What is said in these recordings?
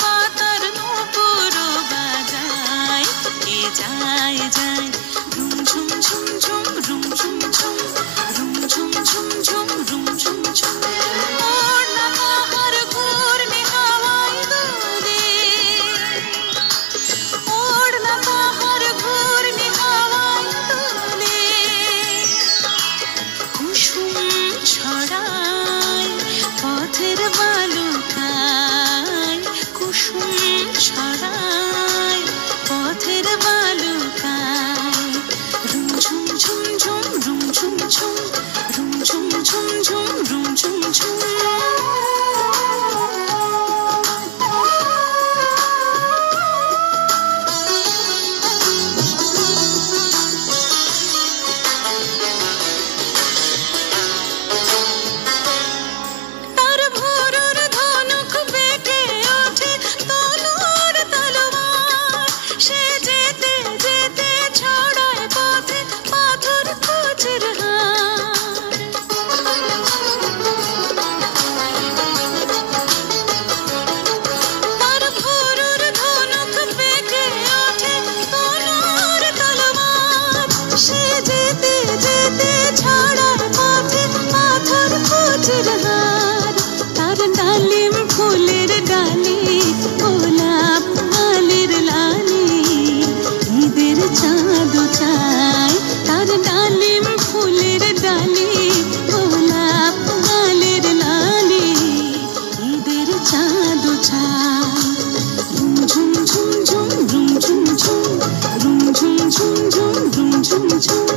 পাতার নূপুর বাজায়, কে যায় যায় রুম ঝুম ঝুম ঝুম রুম ঝুম ঝুম রুম ঝুম ঝুম ঝুম রুম ঝুম ঝুম। ওড়না পাহাড় ঘূর্ণি হাওয়ায় দোলে, ওড়না পাহাড় ঘূর্ণি হাওয়ায় দোলে। কুসুম ছড়ায় পথের বালুকায়, কুসুম ছড়ায় পথের বালুকায়। রুম ঝুম ঝুম ঝুম রুম ঝুম ঝুম রুম ঝুম ঝুম ঝুম রুম ঝুম ঝুম। তার ভোরের ধনুক বেঁকে ওঠে তনুর তলোয়ার, সে যেতে যেতে ছড়ায় পথে পাথর কুচের হার। তার ভোরের ধনুক বেঁকে ওঠে তনুর তলোয়ার, সে যেতে যেতে ছড়ায় পথে পাথর কুচের হার। তার ডালিম ফুলের ডালি গোলাপ গালের লালি, ঈদের চাঁদ চায়। তার ডালিম ফুলের ডালি গোলাপ গালের লালি, ঈদের চাঁদ চায়। রুম ঝুম ঝুম ঝুম রুম ঝুম ঝুম রুম ঝুম ঝুম ঝুম রুম ঝুম ঝুম।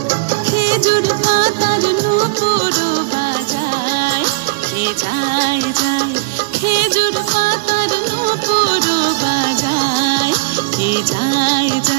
খেজুর পাতার নূপুর বাজায়, কে যায় যায় খেজুর পাতার নূপুর বাজায়, কে যায় যায়।